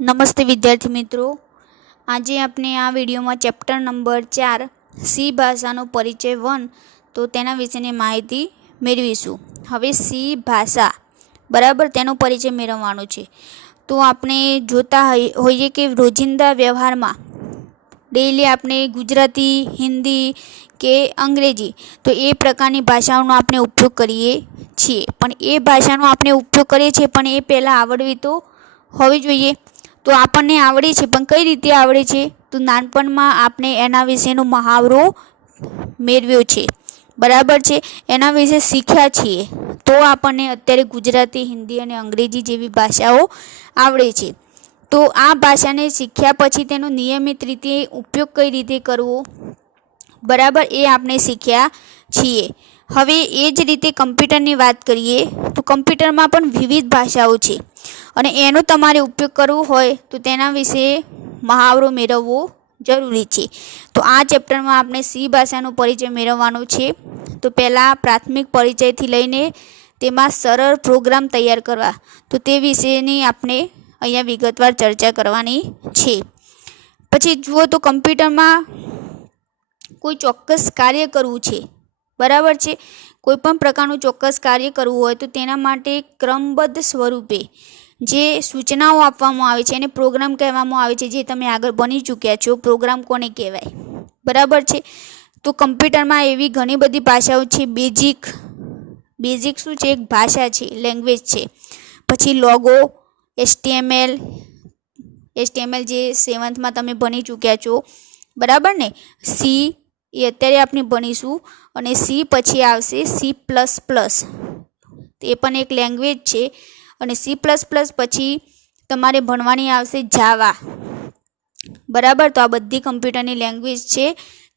નમસ્તે વિદ્યાર્થી મિત્રો, આજે આપણે આ વિડીયોમાં ચેપ્ટર નંબર 4 સી ભાષાનો પરિચય 1 તો તેના વિશેની માહિતી મેળવીશું। હવે સી ભાષા બરાબર તેનો પરિચય મેળવવાનો છે। તો આપણે જોતા હોઈએ કે રોજિંદા વ્યવહારમાં ડેઈલી આપણે ગુજરાતી, હિન્દી કે અંગ્રેજી તો એ પ્રકારની ભાષાઓનો આપણે ઉપયોગ કરીએ છીએ, પણ એ ભાષાનો આપણે ઉપયોગ કરીએ છીએ પણ એ પહેલાં આવડવી તો હોવી જોઈએ। તો આપણને આવડે છે પણ કઈ રીતે આવડે છે? તો નાનપણમાં આપણે એના વિશેનો મહાવરો મેળવ્યો છે, બરાબર છે, એના વિશે શીખ્યા છીએ તો આપણને અત્યારે ગુજરાતી, હિન્દી અને અંગ્રેજી જેવી ભાષાઓ આવડે છે। તો આ ભાષાને શીખ્યા પછી તેનો નિયમિત રીતે ઉપયોગ કઈ રીતે કરવો, બરાબર, એ આપણે શીખ્યા છીએ। હવે એ જ રીતે કમ્પ્યુટરની વાત કરીએ તો કમ્પ્યુટરમાં પણ વિવિધ ભાષાઓ છે અને એનો તમારે ઉપયોગ કરવો હોય તો તેના વિશે મહાવરો મેળવવો જરૂરી છે। તો આ ચેપ્ટરમાં આપણે સી ભાષાનો પરિચય મેળવવાનો છે। તો પહેલાં પ્રાથમિક પરિચયથી લઈને તેમાં સરળ પ્રોગ્રામ તૈયાર કરવા તો તે વિશેની આપણે અહીંયા વિગતવાર ચર્ચા કરવાની છે। પછી જુઓ તો કમ્પ્યુટરમાં કોઈ ચોક્કસ કાર્ય કરવું છે, બરાબર છે, કોઈ પણ પ્રકારનું ચોક્કસ કાર્ય કરવું હોય તો તેના માટે ક્રમબદ્ધ સ્વરૂપે જે સૂચનાઓ આપવામાં આવે છે એને પ્રોગ્રામ કહેવામાં આવે છે, જે તમે આગળ ભણી ચૂક્યા છો। પ્રોગ્રામ કોને કહેવાય, બરાબર છે। તો કમ્પ્યુટરમાં એવી ઘણી બધી ભાષાઓ છે। બેઝિક શું છે? એક ભાષા છે, લેંગ્વેજ છે। પછી લોગો, એચટીએમએલ જે 7th તમે ભણી ચૂક્યા છો, બરાબર ને। સી એ અત્યારે આપણે ભણીશું અને સી પછી આવશે C++, તે પણ એક લેંગ્વેજ છે। અને C++ પછી તમારે ભણવાની આવશે જાવા, બરાબર। તો આ બધી કમ્પ્યુટરની લેંગ્વેજ છે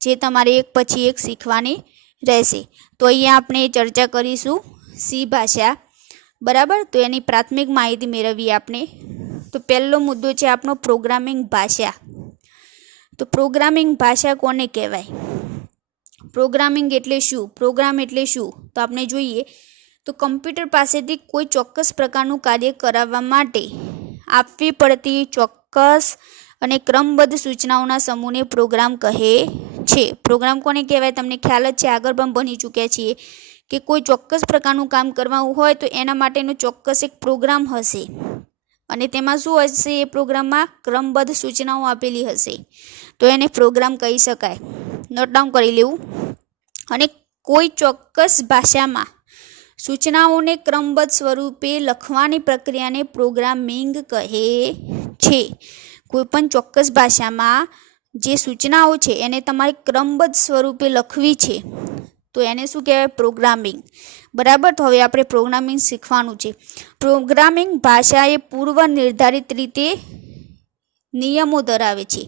જે તમારે એક પછી એક શીખવાની રહેશે। તો અહીંયા આપણે ચર્ચા કરીશું સી ભાષા, બરાબર। તો એની પ્રાથમિક માહિતી મેળવીએ આપણે। તો પહેલો મુદ્દો છે આપણો પ્રોગ્રામિંગ ભાષા। તો પ્રોગ્રામિંગ ભાષા કોને કહેવાય? પ્રોગ્રામિંગ એટલે શું? પ્રોગ્રામ એટલે શું? તો આપણે જોઈએ તો કમ્પ્યુટર પાસેથી કોઈ ચોક્કસ પ્રકારનું કાર્ય કરાવવા માટે આપવી પડતી ચોક્કસ અને ક્રમબદ્ધ સૂચનાઓના સમૂહને પ્રોગ્રામ કહે છે। પ્રોગ્રામ કોને કહેવાય? તમને ખ્યાલ જ છે, આગળ પણ ભણી ચૂક્યા છીએ કે કોઈ ચોક્કસ પ્રકારનું કામ કરવાનું હોય તો એના માટેનો ચોક્કસ એક પ્રોગ્રામ હશે અને તેમાં શું હશે? એ પ્રોગ્રામમાં ક્રમબદ્ધ સૂચનાઓ આપેલી હશે તો એને પ્રોગ્રામ કહી શકાય। નોટ ડાઉન કરી લેવું। અને કોઈ ચોક્કસ ભાષામાં સૂચનાઓને ક્રમબદ્ધ સ્વરૂપે લખવાની પ્રક્રિયાને પ્રોગ્રામિંગ કહે છે। કોઈ પણ ચોક્કસ ભાષામાં જે સૂચનાઓ છે એને તમારે ક્રમબદ્ધ સ્વરૂપે લખવી છે તો એને શું કહેવાય? પ્રોગ્રામિંગ, બરાબર। તો હવે આપણે પ્રોગ્રામિંગ શીખવાનું છે। પ્રોગ્રામિંગ ભાષા એ પૂર્વ નિર્ધારિત રીતે નિયમો ધરાવે છે।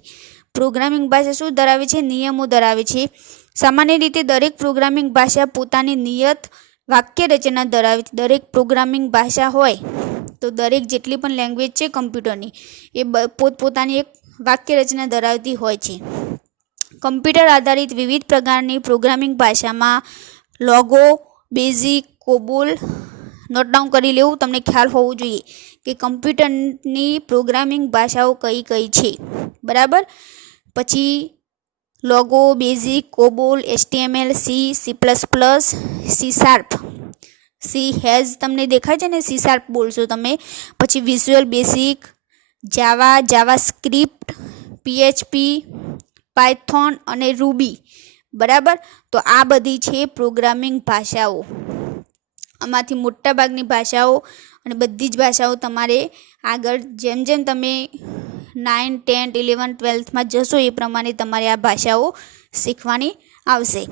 પ્રોગ્રામિંગ ભાષા શું ધરાવે છે? નિયમો ધરાવે છે। સામાન્ય રીતે દરેક પ્રોગ્રામિંગ ભાષા પોતાની નિયત વાક્ય રચના ધરાવે છે। દરેક પ્રોગ્રામિંગ ભાષા હોય તો દરેક જેટલી પણ લેંગ્વેજ છે કમ્પ્યુટરની એ પોતપોતાની એક વાક્ય રચના ધરાવતી હોય છે। કમ્પ્યુટર આધારિત વિવિધ પ્રકારની પ્રોગ્રામિંગ ભાષામાં લોગો, બેઝિક, કોબોલ, નોટ ડાઉન કરી લેવું, તમને ખ્યાલ હોવો જોઈએ કે કમ્પ્યુટરની પ્રોગ્રામિંગ ભાષાઓ કઈ કઈ છે, બરાબર। પછી Logo, BASIC, COBOL, HTML, C++, C#, has તમને દેખાય છે ને, C# બોલશો તમે। પછી Visual Basic, Java, JavaScript, PHP, Python અને રૂબી, બરાબર। તો આ બધી છે પ્રોગ્રામિંગ ભાષાઓ। આમાંથી મોટાભાગની ભાષાઓ અને બધી જ ભાષાઓ તમારે આગળ જેમ જેમ તમે 9, 10, 11, 12માં જશો એ પ્રમાણે તમારે આ ભાષાઓ શીખવાની આવશે।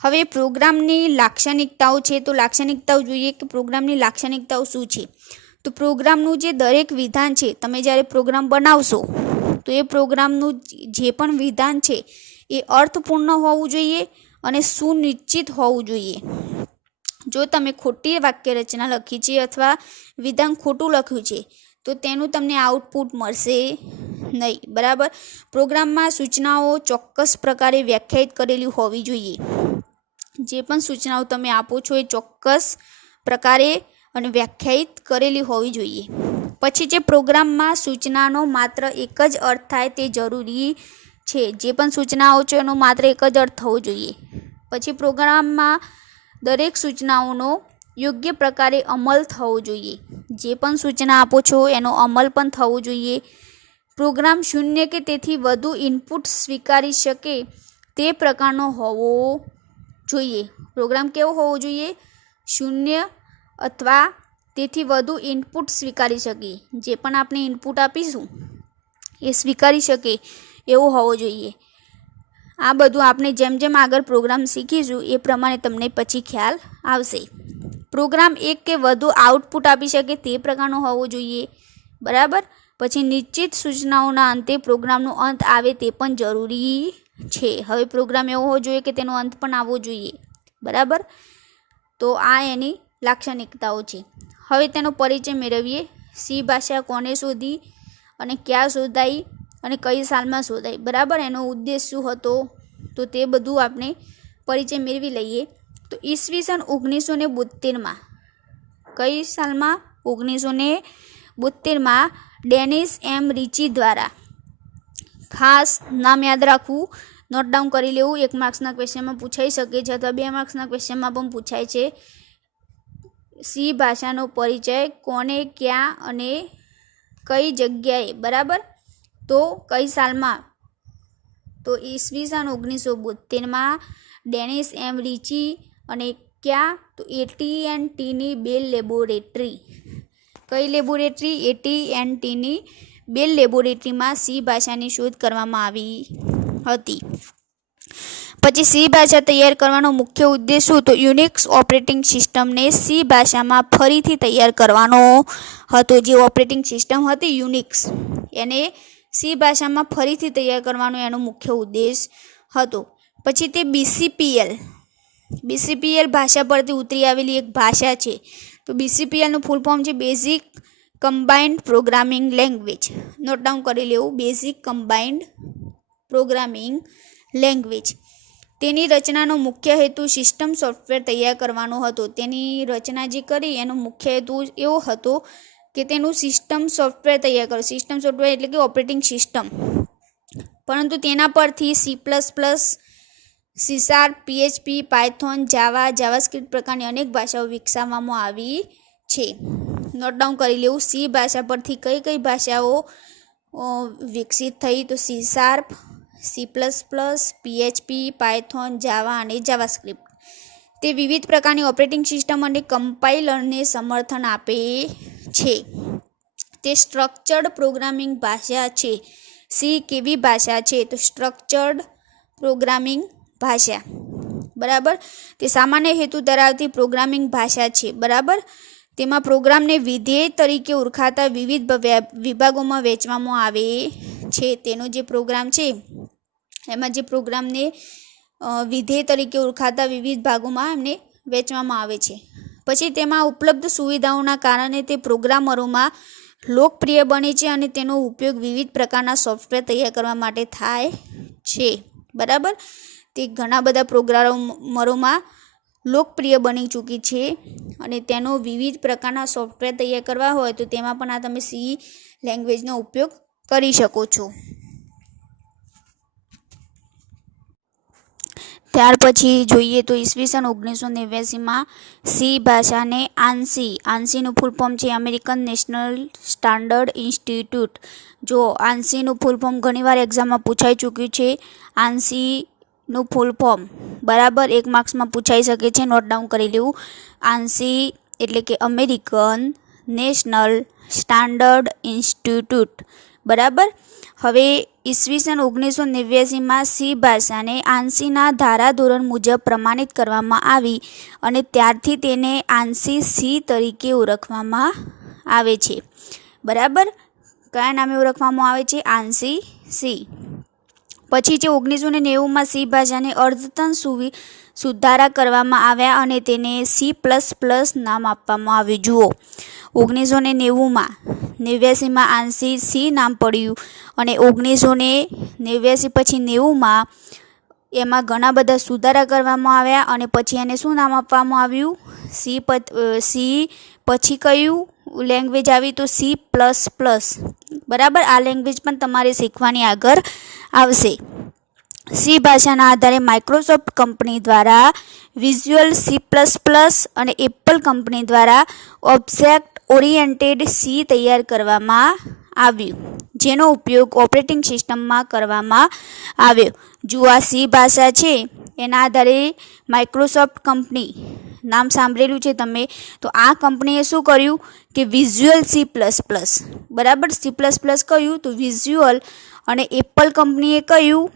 હવે પ્રોગ્રામની લાક્ષણિકતાઓ છે તો લાક્ષણિકતાઓ જોઈએ કે પ્રોગ્રામની લાક્ષણિકતાઓ શું છે? તો પ્રોગ્રામનું જે દરેક વિધાન છે, તમે જ્યારે પ્રોગ્રામ બનાવશો તો એ પ્રોગ્રામનું જે પણ વિધાન છે એ અર્થપૂર્ણ હોવું જોઈએ અને સુનિશ્ચિત હોવું જોઈએ। જો તમે ખોટી વાક્ય રચના લખી છે અથવા વિધાન ખોટું લખ્યું છે તો તેનું તમને આઉટપુટ મળશે નહીં, બરાબર। પ્રોગ્રામમાં સૂચનાઓ ચોક્કસ પ્રકારે વ્યાખ્યાયિત કરેલી હોવી જોઈએ। જે પણ સૂચનાઓ તમે આપો છો એ ચોક્કસ પ્રકારે અને વ્યાખ્યાયિત કરેલી હોવી જોઈએ। પછી જે પ્રોગ્રામમાં સૂચનાનો માત્ર એક જ અર્થ થાય તે જરૂરી છે. જે પણ સૂચનાઓ છે એનો માત્ર એક જ અર્થ થવો જોઈએ. પછી પ્રોગ્રામમાં દરેક સૂચનાઓનો યોગ્ય પ્રકારે અમલ થવો જોઈએ. જે પણ સૂચના આપો છો એનો અમલ પણ થવો જોઈએ. પ્રોગ્રામ 0 કે તેથી વધુ ઇનપુટ સ્વીકારી શકે તે પ્રકારનો હોવો જોઈએ. પ્રોગ્રામ કેવો હોવો જોઈએ? 0 અથવા તેથી વધુ ઇનપુટ સ્વીકારી શકે. જે પણ આપણે ઇનપુટ આપીશું એ સ્વીકારી શકે એવો હોવો જોઈએ. આ બધું આપણે જેમ જેમ આગળ પ્રોગ્રામ શીખીશું એ પ્રમાણે તમને પછી ખ્યાલ આવશે. પ્રોગ્રામ એક કે વધુ આઉટપુટ આપી શકે તે પ્રકારનો હોવો જોઈએ. બરાબર. પછી નિશ્ચિત સૂચનાઓના અંતે પ્રોગ્રામનો અંત આવે તે પણ જરૂરી છે. હવે પ્રોગ્રામ એવો હોવો જોઈએ કે તેનો અંત પણ આવવો જોઈએ. બરાબર. તો આ એની લાક્ષણિકતાઓ છે. હવે તેનો પરિચય મેળવીએ. સી ભાષા કોને શોધી અને ક્યાં શોધાઈ અને કઈ સાલમાં શોધાઈ. બરાબર. એનો ઉદ્દેશ શું હતો તો તે બધું આપણે પરિચય મેળવી લઈએ. તો ઈસવીસન 1972માં કઈ સાલમાં? 1972માં ડેનિસ એમ રિચી દ્વારા, ખાસ નામ યાદ રાખવું, નોટ ડાઉન કરી લેવું. 1 માર્ક્સના ક્વેશ્ચનમાં પૂછાઈ શકે છે અથવા 2 માર્ક્સના ક્વેશ્ચનમાં પણ પૂછાય છે. સી ભાષાનો પરિચય કોને, ક્યાં અને કઈ જગ્યાએ. બરાબર. તો કઈ સાલમાં? તો ઈસવીસન 1972માં ડેનિસ એમ રિચી અને ક્યાં? તો AT&Tની બેલ લેબોરેટરી. કઈ લેબોરેટરી? AT&Tની બેલ લેબોરેટરીમાં સી ભાષાની શોધ કરવામાં આવી હતી. પછી સી ભાષા તૈયાર કરવાનો મુખ્ય ઉદ્દેશ શું? તો યુનિક્સ ઓપરેટિંગ સિસ્ટમને સી ભાષામાં ફરીથી તૈયાર કરવાનો હતો. જે ઓપરેટિંગ સિસ્ટમ હતી યુનિક્સ એને સી ભાષામાં ફરીથી તૈયાર કરવાનો એનો મુખ્ય ઉદ્દેશ હતો. પછી તે BCPL ભાષા પરથી ઉતરી આવેલી એક ભાષા છે. તો BCPLનું ફૂલ ફોર્મ છે basic combined programming language. Note down કરી લેવું. Basic combined programming language. તેની રચનાનો મુખ્ય હેતુ સિસ્ટમ સોફ્ટવેર તૈયાર કરવાનો હતો. તેની રચના જે કરી એનો મુખ્ય હેતુ એવો હતો કે તેનું સિસ્ટમ સોફ્ટવેર તૈયાર કરો. સિસ્ટમ સોફ્ટવેર એટલે કે ઓપરેટિંગ સિસ્ટમ. પરંતુ તેના પરથી C++, C#, PHP, Python, JavaScript પ્રકારની અનેક ભાષાઓ વિકસાવવામાં આવી છે. નોટ ડાઉન કરી લેવું. સી ભાષા પરથી કઈ કઈ ભાષાઓ વિકસિત થઈ? તો C#, C++, PHP, પાયથોન, જાવા અને જાવાસ્ક્રિપ્ટ. તે વિવિધ પ્રકારની ઓપરેટિંગ સિસ્ટમ અને કમ્પાઇલરને સમર્થન આપે છે. તે સ્ટ્રક્ચર્ડ પ્રોગ્રામિંગ ભાષા છે. સી કેવી ભાષા છે? તો સ્ટ્રક્ચર્ડ પ્રોગ્રામિંગ ભાષા. બરાબર. તે સામાન્ય હેતુ ધરાવતી પ્રોગ્રામિંગ ભાષા છે. બરાબર. તેમાં પ્રોગ્રામને વિધેય તરીકે ઓળખાતા વિવિધ વિભાગોમાં વહેંચવામાં આવે છે. તેનો જે પ્રોગ્રામ છે એમાં જે પ્રોગ્રામને વિધેય તરીકે ઓળખાતા વિવિધ ભાગોમાં એમને વહેંચવામાં આવે છે. પછી તેમાં ઉપલબ્ધ સુવિધાઓના કારણે તે પ્રોગ્રામરોમાં લોકપ્રિય બને છે અને તેનો ઉપયોગ વિવિધ પ્રકારના સોફ્ટવેર તૈયાર કરવા માટે થાય છે. બરાબર. તે ઘણા બધા પ્રોગ્રામરોમાં લોકપ્રિય બની ચૂકી છે અને તેનો વિવિધ પ્રકારના સોફ્ટવેર તૈયાર કરવા હોય તો તેમાં પણ આ તમે સી લેંગ્વેજનો ઉપયોગ કરી શકો છો. ત્યાર પછી જોઈએ તો ઈસવીસન 1989માં સી ભાષાને આંશીનું ફૂલ ફોર્મ છે અમેરિકન નેશનલ સ્ટાન્ડર્ડ ઇન્સ્ટિટ્યૂટ. જો આંશીનું ફૂલ ફોર્મ ઘણીવાર એક્ઝામમાં પૂછાઈ ચૂક્યું છે. આંશીનું ફૂલ ફોર્મ. બરાબર. 1 માર્ક્સમાં પૂછાઈ શકે છે. નોટ ડાઉન કરી લેવું. આંશી એટલે કે અમેરિકન નેશનલ સ્ટાન્ડર્ડ ઇન્સ્ટિટ્યૂટ. બરાબર. હવે ઈસવીસન 1989માં સી ભાષાને આંશીના ધારાધોરણ મુજબ પ્રમાણિત કરવામાં આવી અને ત્યારથી તેને આંશી સી તરીકે ઓળખવામાં આવે છે. બરાબર. કયા નામે ઓળખવામાં આવે છે? આંશી સી. પછી જે 1990માં સી ભાષાને અદ્યતન સુધારા કરવામાં આવ્યા અને તેને C++ નામ આપવામાં આવ્યું. જુઓ 1989માં આંશી સી નામ પડ્યું અને 1989 પછી 90માં એમાં ઘણા બધા સુધારા કરવામાં આવ્યા અને પછી એને શું નામ આપવામાં આવ્યું? C++ પછી કયું લેંગ્વેજ આવી તો C++, બરાબર. આ લેંગ્વેજ પણ તમારે શીખવાની આગળ આવશે. સી ભાષાના આધારે માઇક્રોસોફ્ટ કંપની દ્વારા વિઝ્યુઅલ C++ અને એપલ કંપની દ્વારા ઓબ્જેક્ટ ઓરિએન્ટેડ સી તૈયાર કરવામાં આવ્યું, જેનો ઉપયોગ ઓપરેટિંગ સિસ્ટમમાં કરવામાં આવ્યો. જો આ સી ભાષા છે એના આધારે માઇક્રોસોફ્ટ કંપની, નામ સાંભળેલું છે તમે, તો આ કંપનીએ શું કર્યું કે વિઝ્યુઅલ C++, બરાબર. C++ કયું તો વિઝ્યુઅલ, અને એપલ કંપનીએ કયું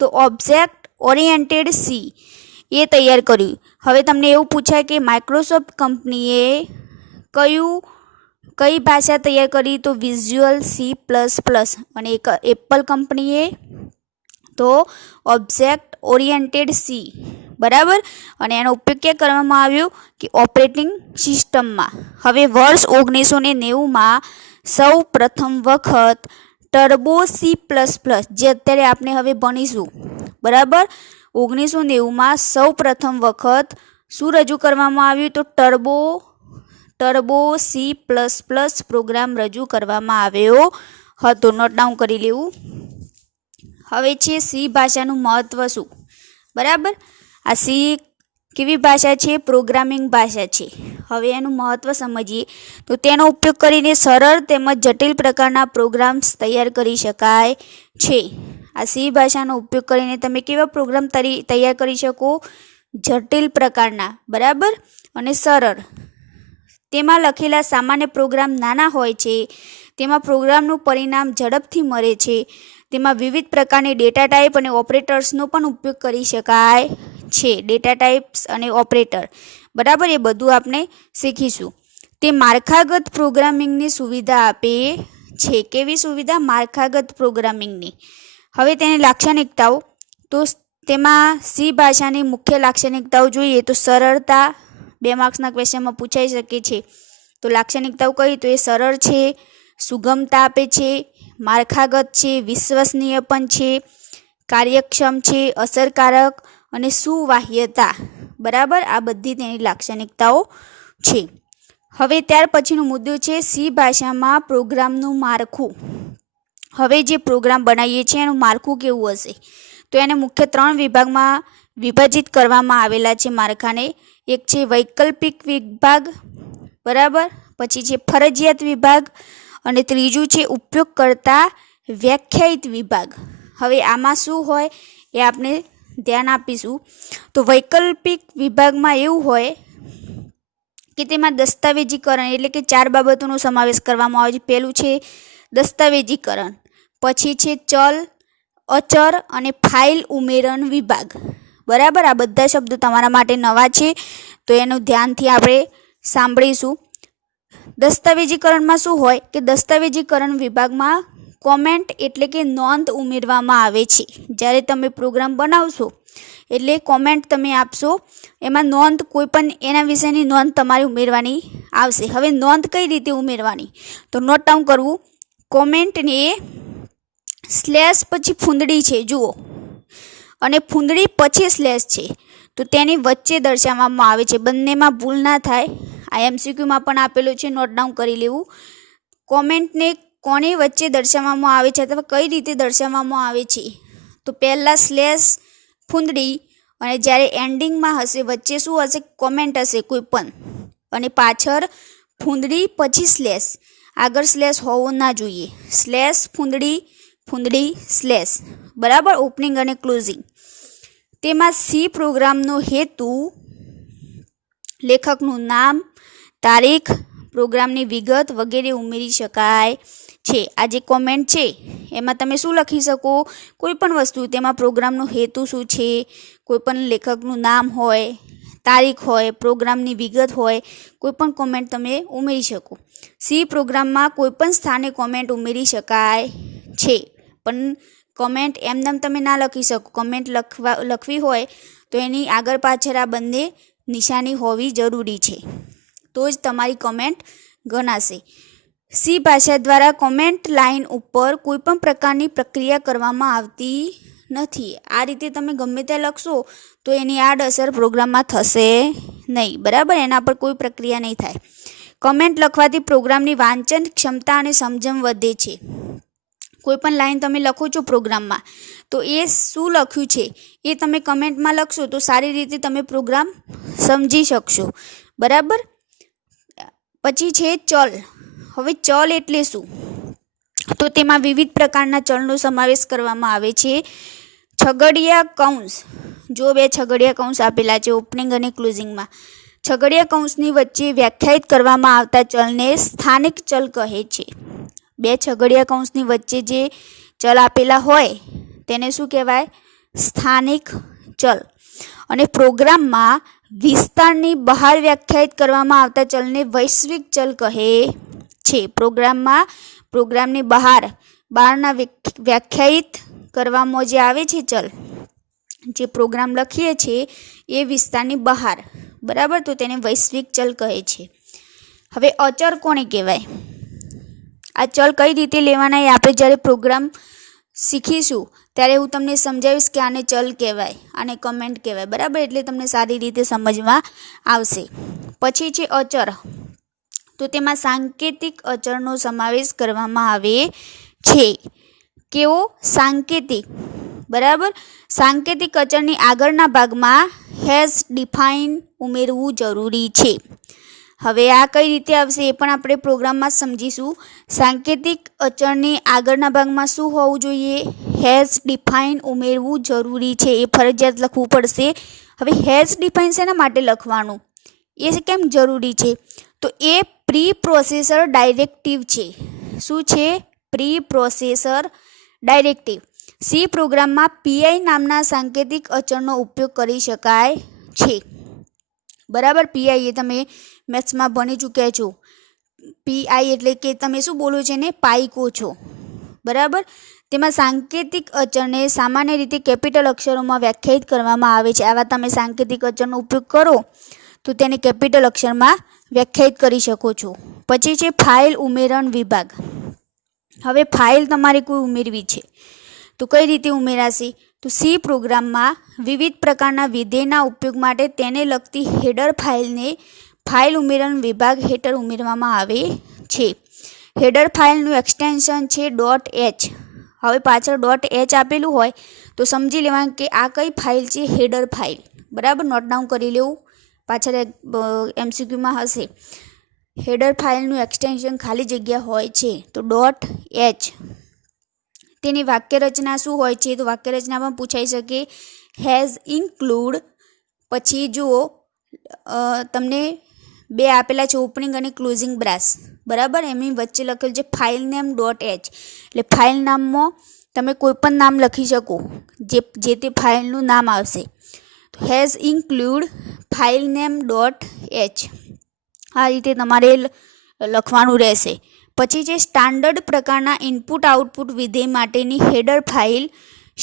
તો ઓબ્જેક્ટ ઓરિએન્ટેડ સી એ તૈયાર કર્યું. હવે તમને એવું પૂછાય કે માઇક્રોસોફ્ટ કંપનીએ કઈ ભાષા તૈયાર કરી તો વિઝ્યુઅલ C++, અને એપલ કંપનીએ તો ઓબ્જેક્ટ ઓરિએન્ટેડ સી, બરાબર. અને એનો ઉપયોગ ક્યાં કરવામાં આવ્યો કે ઓપરેટિંગ સિસ્ટમમાં. હવે વર્ષ 1990માં સૌ પ્રથમ વખત ટર્બો C++, જે અત્યારે આપણે હવે ભણીશું, બરાબર. 1990માં સૌ પ્રથમ વખત શું રજૂ કરવામાં આવ્યું તો ટર્બો C++ પ્રોગ્રામ રજૂ કરવામાં આવ્યો હતો. નોટ ડાઉન કરી લેવું. હવે છે સી ભાષાનું મહત્ત્વ શું, બરાબર. આ સી કેવી ભાષા છે? પ્રોગ્રામિંગ ભાષા છે. હવે એનું મહત્ત્વ સમજીએ તો તેનો ઉપયોગ કરીને સરળ તેમજ જટિલ પ્રકારના પ્રોગ્રામ્સ તૈયાર કરી શકાય છે. આ સી ભાષાનો ઉપયોગ કરીને તમે કેવા પ્રોગ્રામ તૈયાર કરી શકો? જટિલ પ્રકારના, બરાબર, અને સરળ. તેમાં લખેલા સામાન્ય પ્રોગ્રામ નાના હોય છે. તેમાં પ્રોગ્રામનું પરિણામ ઝડપથી મળે છે. તેમાં વિવિધ પ્રકારની ડેટા ટાઈપ અને ઓપરેટર્સનો પણ ઉપયોગ કરી શકાય છે. ડેટા ટાઈપ્સ અને ઓપરેટર, બરાબર, એ બધું આપણે શીખીશું. તે માળખાગત પ્રોગ્રામિંગની સુવિધા આપે છે. કેવી સુવિધા? માળખાગત પ્રોગ્રામિંગની. હવે તેની લાક્ષણિકતાઓ, તો તેમાં સી ભાષાની મુખ્ય લાક્ષણિકતાઓ જોઈએ તો સરળતા, 2 માર્ક્સના ક્વેશ્ચનમાં પૂછાઈ શકે છે. તો લાક્ષણિકતાઓ કઈ તો એ સરળ છે, સુગમતા આપે છે, માળખાગત છે, વિશ્વસનીય પણ છે, કાર્યક્ષમ છે, અસરકારક અને સુવાહ્યતા, બરાબર. આ બધી તેની લાક્ષણિકતાઓ છે. હવે ત્યાર પછીનો મુદ્દો છે સી ભાષામાં પ્રોગ્રામનું માળખું. હવે જે પ્રોગ્રામ બનાવીએ છીએ એનું માળખું કેવું હશે તો એને મુખ્ય 3 વિભાગમાં વિભાજિત કરવામાં આવેલા છે માળખાને. એક છે વૈકલ્પિક વિભાગ, બરાબર, પછી છે ફરજિયાત વિભાગ, અને ત્રીજું છે ઉપયોગકર્તા વ્યાખ્યાયિત વિભાગ. હવે આમાં શું હોય એ આપણે ધ્યાન આપીશું. તો વૈકલ્પિક વિભાગમાં એવું હોય કે તેમાં દસ્તાવેજીકરણ એટલે કે 4 બાબતોનો સમાવેશ કરવામાં આવે છે. પહેલું છે દસ્તાવેજીકરણ, પછી છે ચલ, અચર અને ફાઇલ ઉમેરણ વિભાગ, બરાબર. આ બધા શબ્દો તમારા માટે નવા છે તો એનું ધ્યાનથી આપણે સાંભળીશું. દસ્તાવેજીકરણમાં શું હોય કે દસ્તાવેજીકરણ વિભાગમાં કોમેન્ટ એટલે કે નોંધ ઉમેરવામાં આવે છે. જ્યારે તમે પ્રોગ્રામ બનાવશો એટલે કોમેન્ટ તમે આપશો, એમાં નોંધ કોઈ પણ એના વિશેની નોંધ તમારે ઉમેરવાની આવશે. હવે નોંધ કઈ રીતે ઉમેરવાની તો નોટ ડાઉન કરવું. કોમેન્ટને સ્લેશ પછી ફૂંદડી છે જુઓ, અને ફૂંદડી પછી સ્લેશ છે તો તેની વચ્ચે દર્શાવવામાં આવે છે. બંનેમાં ભૂલ ના થાય. આ MCQમાં પણ આપેલું છે, નોટ ડાઉન કરી લેવું. કોમેન્ટને કોની વચ્ચે દર્શાવવામાં આવે છે અથવા કઈ રીતે દર્શાવવામાં આવે છે તો પહેલાં સ્લેશ ફૂંદડી, અને જ્યારે એન્ડિંગમાં હશે વચ્ચે શું હશે? કોમેન્ટ હશે કોઈ પણ, અને પાછળ ફૂંદડી પછી સ્લેશ, આગળ સ્લેશ હોવો ના જોઈએ. સ્લેશ ફૂંદડી, ફૂંદડી સ્લેશ, બરાબર, ઓપનિંગ અને ક્લોઝિંગ. તેમાં સી પ્રોગ્રામનો હેતુ, લેખકનું નામ, તારીખ, પ્રોગ્રામની વિગત વગેરે ઉમેરી શકાય છે. આ જે કોમેન્ટ છે એમાં તમે શું લખી શકો? કોઈ પણ વસ્તુ. તેમાં પ્રોગ્રામનો હેતુ શું છે, કોઈ પણ લેખકનું નામ હોય, તારીખ હોય, પ્રોગ્રામની વિગત હોય, કોઈ પણ કોમેન્ટ તમે ઉમેરી શકો. સી પ્રોગ્રામમાં કોઈ પણ સ્થાને કોમેન્ટ ઉમેરી શકાય છે, પણ કોમેન્ટ એમનેમ તમે ના લખી શકો. કોમેન્ટ લખવી હોય તો એની આગળ પાછળ આ બંને નિશાની હોવી જરૂરી છે, તો જ તમારી કોમેન્ટ ગણાશે. સી ભાષા દ્વારા કોમેન્ટ લાઇન ઉપર કોઈપણ પ્રકારની પ્રક્રિયા કરવામાં આવતી નથી. આ રીતે તમે ગમે તે લખશો તો એની આડઅસર પ્રોગ્રામમાં થશે નહીં, બરાબર. એના પર કોઈ પ્રક્રિયા નહીં થાય. કમેન્ટ લખવાથી પ્રોગ્રામની વાંચન ક્ષમતા અને સમજણ વધે છે. કોઈ પણ લાઈન તમે લખો છો પ્રોગ્રામમાં તો એ શું લખ્યું છે એ તમે કમેન્ટમાં લખશો તો સારી રીતે તમે પ્રોગ્રામ સમજી શકશો. બરાબર. પછી છે ચલ. હવે ચલ એટલે શું? તો તેમાં વિવિધ પ્રકારના ચલનો સમાવેશ કરવામાં આવે છે. છગડીયા કૌંસ, જો બે છગડીયા કૌંસ આપેલા છે ઓપનિંગ અને ક્લોઝિંગમાં. છગડીયા કૌંસની વચ્ચે વ્યાખ્યાયિત કરવામાં આવતા ચલને સ્થાનિક ચલ કહે છે. બે છગડીયા કૌંસની વચ્ચે જે ચલ આપેલા હોય તેને શું કહેવાય? સ્થાનિક ચલ. અને પ્રોગ્રામમાં વિસ્તારની બહાર વ્યાખ્યાયિત કરવામાં આવતા ચલને વૈશ્વિક ચલ કહે છે. પ્રોગ્રામની બહારના વ્યાખ્યાયિત કરવામાં જે આવે છે ચલ, જે પ્રોગ્રામ લખીએ છીએ એ વિસ્તારની બહાર, બરાબર, તો તેને વૈશ્વિક ચલ કહે છે. હવે અચર કોને કહેવાય? આ ચલ કઈ રીતે લેવાના એ આપણે જ્યારે પ્રોગ્રામ શીખીશું ત્યારે હું તમને સમજાવીશ કે આને ચલ કહેવાય, આને કમેન્ટ કહેવાય. બરાબર, એટલે તમને સારી રીતે સમજમાં આવશે. પછી છે અચર. તો તેમાં સાંકેતિક અચરનો સમાવેશ કરવામાં આવે છે. કેવો? સાંકેતિક. બરાબર. સાંકેતિક અચરની આગળના ભાગમાં હેઝ ડિફાઇન ઉમેરવું જરૂરી છે. હવે આ કઈ રીતે આવશે એ પણ આપણે પ્રોગ્રામમાં સમજીશું. સાંકેતિક અચરની આગળના ભાગમાં શું હોવું જોઈએ? હેઝ ડિફાઇન ઉમેરવું જરૂરી છે. એ ફરજિયાત લખવું પડશે. હવે હેઝ ડિફાઇન શેના માટે લખવાનું? એ કેમ જરૂરી છે? તો એ પ્રી પ્રોસેસર ડાયરેક્ટિવ છે. શું છે? Pre processor directive. સી પ્રોગ્રામમાં પીઆઈ નામના સાંકેતિક અચરનો ઉપયોગ કરી શકાય છે. બરાબર. પીઆઈ એ તમે મેથ્સમાં ભણી ચૂક્યા છો. પીઆઈ એટલે કે તમે શું બોલો છો ને? પાઈ કહો છો. બરાબર. તેમાં સાંકેતિક અચરને સામાન્ય રીતે કેપિટલ અક્ષરોમાં વ્યાખ્યાયિત કરવામાં આવે છે. આવા તમે સાંકેતિક અચરનો ઉપયોગ કરો તો તેને કેપિટલ અક્ષરમાં વ્યાખ્યાયિત કરી શકો છો. પછી છે ફાઇલ ઉમેરણ વિભાગ. હવે ફાઇલ તમારે કોઈ ઉમેરવી છે તો કઈ રીતે ઉમેરાશે? તો સી પ્રોગ્રામમાં વિવિધ પ્રકારના વિધેયના ઉપયોગ માટે તેને લગતી હેડર ફાઇલને ફાઇલ ઉમેરણ વિભાગ હેઠળ ઉમેરવામાં આવે છે. હેડર ફાઇલનું એક્સટેન્શન છે .h. હવે પાછળ .h આપેલું હોય તો સમજી લેવાનું કે આ કઈ ફાઇલ છે? Header file. બરાબર, નોટ ડાઉન કરી લેવું, પાછળ MCQમાં હશે. હેડર ફાઇલનું એક્સટેન્શન ખાલી જગ્યા હોય છે તો .h. તેની વાક્યરચના શું હોય છે? તો વાક્યરચના પણ પૂછાઈ શકે. હેઝ ઇન્ક્લુડ, પછી જુઓ તમને બે આપેલા છે ઓપનિંગ અને ક્લોઝિંગ બ્રાસ. બરાબર, એમની વચ્ચે લખેલું છે ફાઇલ નેમ .h. એટલે ફાઇલ નામમાં તમે કોઈ પણ નામ લખી શકો જે તે ફાઇલનું નામ આવશે. તો has include file name .h. આ રીતે તમારે લખવાનું રહેશે. પછી છે સ્ટાન્ડર્ડ પ્રકારના ઇનપુટ આઉટપુટ વિધેય માટેની હેડર ફાઇલ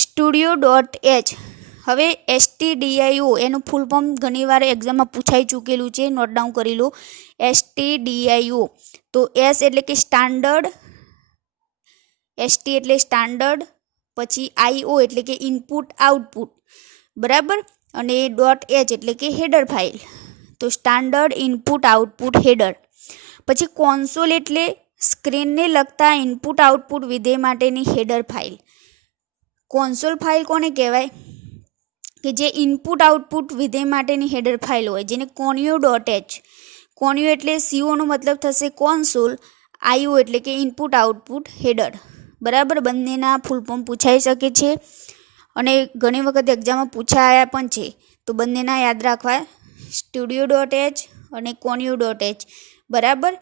studio.h. હવે STDIO એનું ફૂલ ફોર્મ ઘણીવાર એક્ઝામમાં પૂછાઈ ચૂકેલું છે, નોટ ડાઉન કરી લો. STDIO તો S એટલે કે સ્ટાન્ડર્ડ, ST એટલે સ્ટાન્ડર્ડ, પછી IO એટલે કે ઇનપુટ આઉટપુટ. બરાબર, અને .h એટલે કે હેડર ફાઇલ. તો સ્ટાન્ડર્ડ ઇનપુટ આઉટપુટ હેડર. પછી કોન્સોલ એટલે સ્ક્રીનને લગતા ઇનપુટ આઉટપુટ વિધેય માટેની હેડર ફાઇલ. કોન્સોલ ફાઇલ કોને કહેવાય? કે જે ઇનપુટ આઉટપુટ વિધેય માટેની હેડર ફાઇલ હોય જેને conio.h. conio એટલે CO નો મતલબ થશે કોન્સોલ, IO એટલે કે ઇનપુટ આઉટપુટ હેડર. બરાબર, બંનેના ફૂલ ફોર્મ પૂછાઈ શકે છે અને ઘણી વખત એક્ઝામમાં પૂછાયા પણ છે. તો બંનેના યાદ રાખવા, studio.h અને conio.h. બરાબર.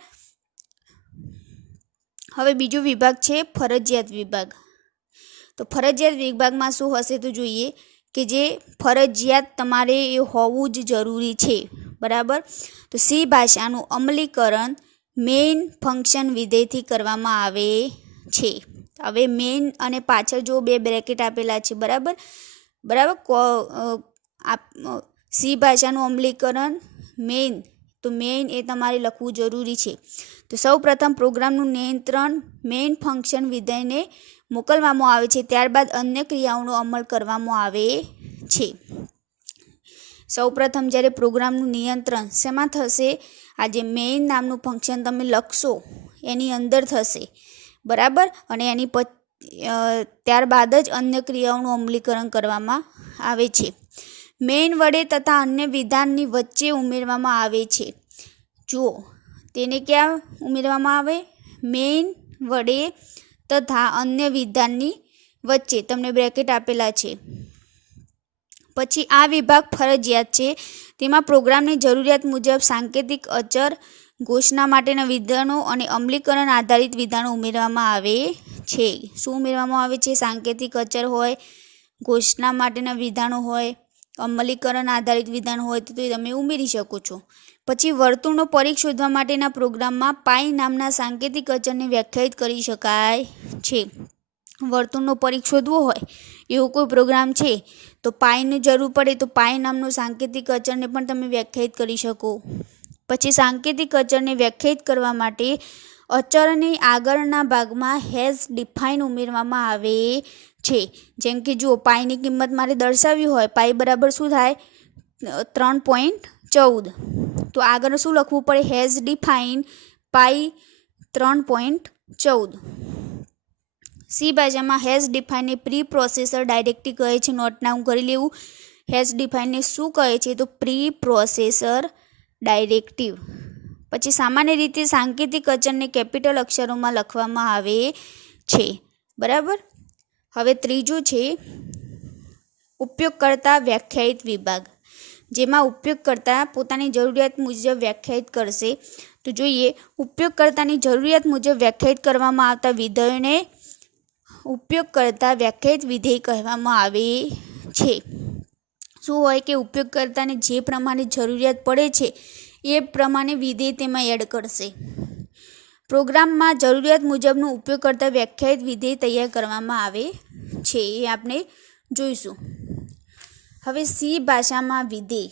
હવે બીજો વિભાગ છે ફરજિયાત વિભાગ. તો ફરજિયાત વિભાગમાં શું હશે તો જોઈએ કે જે ફરજિયાત તમારે એ હોવું જ જરૂરી છે. બરાબર. તો સી ભાષાનું અમલીકરણ મેઇન ફંક્શન વિધેયથી કરવામાં આવે છે. હવે મેઇન અને પાછળ જો બે બ્રેકેટ આપેલા છે. બરાબર. સી ભાષાનું અમલીકરણ મેઇન, તો મેઇન એ તમારે લખવું જરૂરી છે. તો સૌ પ્રથમ પ્રોગ્રામનું નિયંત્રણ મેઇન ફંક્શન વિધેયને મોકલવામાં આવે છે, ત્યારબાદ અન્ય ક્રિયાઓનો અમલ કરવામાં આવે છે. સૌપ્રથમ જ્યારે પ્રોગ્રામનું નિયંત્રણ શેમાં થશે, આ જે મેઇન નામનું ફંક્શન તમે લખશો એની અંદર થશે, બરાબર. અને એની ત્યારબાદ જ અન્ય ક્રિયાઓનું અમલીકરણ કરવામાં આવે છે. મેઇન વડે તથા અન્ય વિધાનની વચ્ચે ઉમેરવામાં આવે છે. જુઓ, તેને ક્યાં ઉમેરવામાં આવે? મેઇન વડે તથા અન્ય વિધાનની વચ્ચે, તમને બ્રેકેટ આપેલા છે. પછી આ વિભાગ ફરજિયાત છે. તેમાં પ્રોગ્રામની જરૂરિયાત મુજબ સાંકેતિક અચર, ઘોષણા માટેના વિધાનો અને અમલીકરણ આધારિત વિધાનો ઉમેરવામાં આવે છે. શું ઉમેરવામાં આવે છે? સાંકેતિક અચર હોય, ઘોષણા માટેના વિધાનો હોય, અમલીકરણ આધારિત વિધાન હોય તો તમે ઉમેરી શકો છો. પછી વર્તુળનો પરિઘ શોધવા માટેના પ્રોગ્રામમાં પાઈ નામના સાંકેતિક અચરને વ્યાખ્યાયિત કરી શકાય છે. વર્તુળનો પરિઘ શોધવો હોય એવો કોઈ પ્રોગ્રામ છે તો પાઈની જરૂર પડે તો પાઈ નામનું સાંકેતિક અચરને પણ તમે વ્યાખ્યાયિત કરી શકો. પછી સાંકેતિક અચરને વ્યાખ્યાયિત કરવા માટે અચરની આગળના ભાગમાં હેઝ ડિફાઇન ઉમેરવામાં આવે છે. જેમ કે જુઓ, પાઈની કિંમત મારે દર્શાવવી હોય, પાઈ બરાબર શું થાય? 3.14. તો આગળ શું લખવું પડે? Has define pi 3.14. સી ભાષામાં હેઝ ડિફાઇનને પ્રી પ્રોસેસર ડાયરેક્ટિવ કહે છે. નોટ ડાઉન કરી લેવું. હેઝ ડિફાઇનને શું કહે છે? તો પ્રી પ્રોસેસર ડાયરેક્ટિવ. પછી સામાન્ય રીતે સાંકેતિક અચરને કેપિટલ અક્ષરોમાં લખવામાં આવે છે, બરાબર. હવે ત્રીજું છે ઉપયોગકર્તા વ્યાખ્યાયિત વિભાગ, જેમાં ઉપયોગકર્તા પોતાની જરૂરિયાત મુજબ વ્યાખ્યાયિત કરશે. તો જોઈએ, ઉપયોગકર્તાની જરૂરિયાત મુજબ વ્યાખ્યાયિત કરવામાં આવતા વિધેયોને ઉપયોગકર્તા વ્યાખ્યાયિત વિધેય કહેવામાં આવે છે. શું હોય કે ઉપયોગકર્તાને જે પ્રમાણે જરૂરિયાત પડે છે એ પ્રમાણે વિધેય તેમાં એડ કરશે. પ્રોગ્રામમાં જરૂરિયાત મુજબનું ઉપયોગકર્તા વ્યાખ્યાયિત વિધેય તૈયાર કરવામાં આવે છે, એ આપણે જોઈશું. હવે સી ભાષામાં વિધેય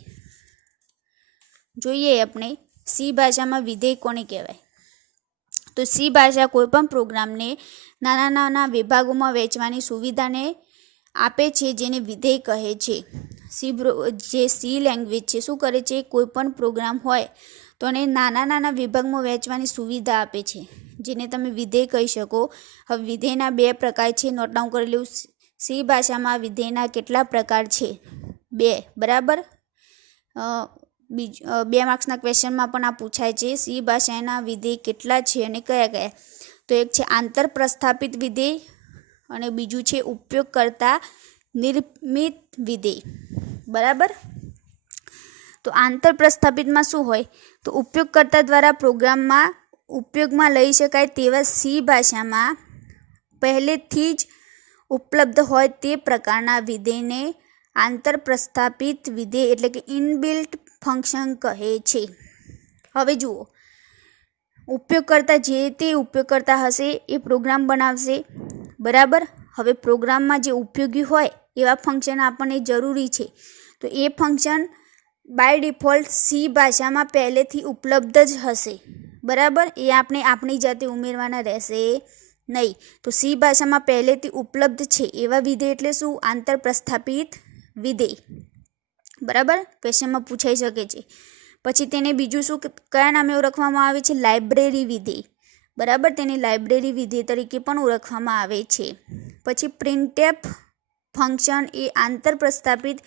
જોઈએ. આપણે સી ભાષામાં વિધેય કોને કહેવાય? તો સી ભાષા કોઈપણ પ્રોગ્રામને નાના નાના વિભાગોમાં વહેંચવાની સુવિધાને આપે છે, જેને વિધેય કહે છે. સી લેંગ્વેજ છે શું કરે છે? કોઈપણ પ્રોગ્રામ હોય તો એને નાના નાના વિભાગમાં વહેંચવાની સુવિધા આપે છે, જેને તમે વિધેય કહી શકો. હવે વિધેયના 2 પ્રકાર છે, નોટ ડાઉન કરી લેવું. સી ભાષામાં વિધેયના કેટલા પ્રકાર છે? 2, બરાબર. 2 માર્ક્સના ક્વેશ્ચનમાં પણ આ પૂછાય છે. સી ભાષાના વિધેય કેટલા છે અને કયા કયા? તો એક છે આંતર પ્રસ્થાપિત વિધેય અને બીજું છે ઉપયોગકર્તા નિર્મિત વિધેય, બરાબર. તો આંતર પ્રસ્થાપિતમાં શું હોય? તો ઉપયોગકર્તા દ્વારા પ્રોગ્રામમાં ઉપયોગમાં લઈ શકાય તેવા સી ભાષામાં પહેલેથી જ ઉપલબ્ધ હોય તે પ્રકારના વિધેયને આંતર પ્રસ્થાપિત વિધેય એટલે કે ઇનબિલ્ટ ફંક્શન કહે છે. હવે જુઓ, ઉપયોગકર્તા જે તે ઉપયોગકર્તા હશે એ પ્રોગ્રામ બનાવશે, બરાબર. હવે પ્રોગ્રામમાં જે ઉપયોગી હોય એવા ફંક્શન આપણને જરૂરી છે, તો એ ફંક્શન બાય ડિફોલ્ટ સી ભાષામાં પહેલેથી ઉપલબ્ધ જ હશે, બરાબર. એ આપણે આપણી જાતે ઉમેરવાના રહેશે નહીં. તો સી ભાષામાં પહેલેથી ઉપલબ્ધ છે એવા વિધેય એટલે શું? આંતર પ્રસ્થાપિત વિધેય, બરાબર. ક્વેશ્ચનમાં પૂછાઈ શકે છે. પછી તેને બીજું શું, કયા નામે ઓળખવામાં આવે છે? લાઇબ્રેરી વિધેય, બરાબર. તેને લાઇબ્રેરી વિધેય તરીકે પણ ઓળખવામાં આવે છે. પછી પ્રિન્ટએફ ફંક્શન એ આંતર પ્રસ્થાપિત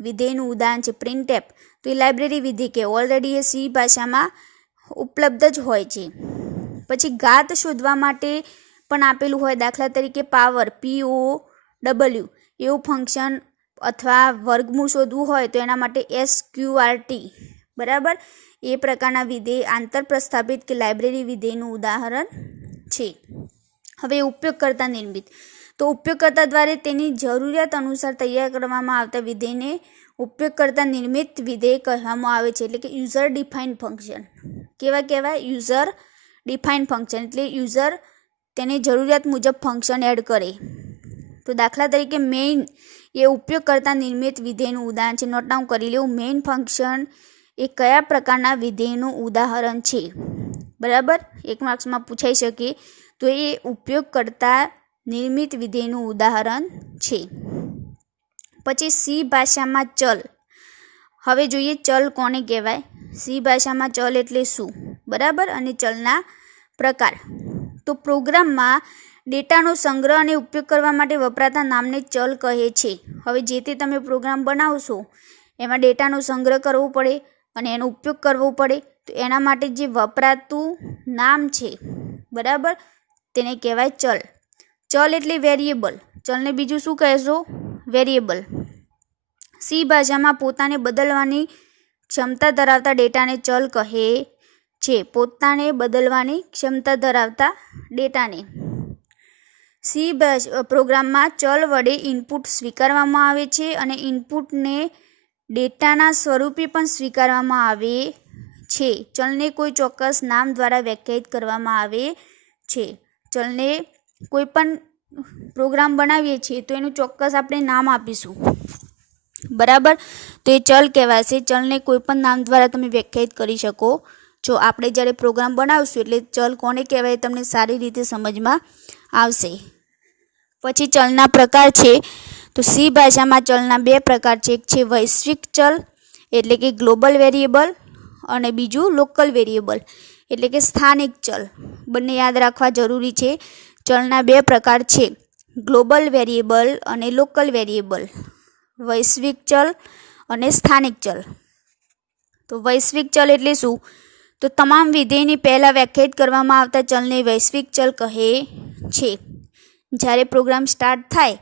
વિધેયનું ઉદાહરણ છે. પ્રિન્ટએફ તો એ લાઇબ્રેરી વિધેય કે ઓલરેડી એ સી ભાષામાં ઉપલબ્ધ જ હોય છે. પછી ઘાત શોધવા માટે પણ આપેલું હોય, દાખલા તરીકે પાવર POW એવું ફંક્શન, અથવા વર્ગમૂળ શોધવું હોય તો એના માટે SQRT, બરાબર. એ પ્રકારના વિધેય આંતર પ્રસ્થાપિત કે લાઇબ્રેરી વિધેયનું ઉદાહરણ છે. હવે ઉપયોગકર્તા નિર્મિત, તો ઉપયોગકર્તા દ્વારા તેની જરૂરિયાત અનુસાર તૈયાર કરવામાં આવતા વિધેયને ઉપયોગકર્તા નિર્મિત વિધેય કહેવામાં આવે છે, એટલે કે યુઝર ડિફાઇન ફંક્શન. કેવા કહેવાય? યુઝર ડિફાઇન ફંક્શન, એટલે યુઝર તેની જરૂરિયાત મુજબ ફંક્શન એડ કરે. તો દાખલા તરીકે મેઇન એ ઉપયોગકર્તા નિર્મિત વિધેયનું ઉદાહરણ છે. નોટ ડાઉન કરી લેવું. મેઇન ફંક્શન એ કયા પ્રકારના વિધેયનું ઉદાહરણ છે, બરાબર. 1 માર્ક્સમાં પૂછાઈ શકે. તો એ ઉપયોગકર્તા નિર્મિત વિધેયનું ઉદાહરણ છે. પછી સી ભાષામાં ચલ. હવે જોઈએ ચલ કોને કહેવાય. સી ભાષામાં ચલ એટલે શું, બરાબર, અને ચલના પ્રકાર. તો પ્રોગ્રામમાં ડેટાનો સંગ્રહ અને ઉપયોગ કરવા માટે વપરાતા નામને ચલ કહે છે. હવે જે તે તમે પ્રોગ્રામ બનાવશો એમાં ડેટાનો સંગ્રહ કરવો પડે અને એનો ઉપયોગ કરવો પડે, તો એના માટે જે વપરાતું નામ છે, બરાબર, તેને કહેવાય ચલ. ચલ એટલે વેરિયેબલ. ચલને બીજું શું કહેશો? વેરિયેબલ. સી ભાષામાં પોતાને બદલવાની ક્ષમતા ધરાવતા ડેટાને ચલ કહે છે. પોતાને બદલવાની ક્ષમતા ધરાવતા ડેટાને. સી પ્રોગ્રામમાં ચલ વડે ઇનપુટ સ્વીકારવામાં આવે છે અને ઇનપુટને ડેટાના સ્વરૂપે પણ સ્વીકારવામાં આવે છે. ચલને કોઈ ચોક્કસ નામ દ્વારા વ્યાખ્યાયિત કરવામાં આવે છે. ચલને કોઈ પણ પ્રોગ્રામ બનાવીએ છીએ તો એનું ચોક્કસ આપણે નામ આપીશું, બરાબર, તો એ ચલ કહેવાશે. ચલને કોઈ પણ નામ દ્વારા તમે વ્યાખ્યાયિત કરી શકો છો. આપણે જ્યારે પ્રોગ્રામ બનાવશું એટલે ચલ કોને કહેવાય તમને સારી રીતે સમજમાં આવશે. પછી ચલના પ્રકાર છે. તો સી ભાષામાં ચલના બે પ્રકાર છે. એક છે વૈશ્વિક ચલ એટલે કે ગ્લોબલ વેરિયેબલ, અને બીજું લોકલ વેરિયેબલ એટલે કે સ્થાનિક ચલ. બંને યાદ રાખવા જરૂરી છે. ચલના બે પ્રકાર છે, ગ્લોબલ વેરિયેબલ અને લોકલ વેરિયેબલ. વૈશ્વિક ચલ અને સ્થાનિક ચલ. તો વૈશ્વિક ચલ એટલે શું? તો તમામ વિધેયની પહેલાં વ્યાખ્યાયિત કરવામાં આવતા ચલને વૈશ્વિક ચલ કહે છે. જ્યારે પ્રોગ્રામ સ્ટાર્ટ થાય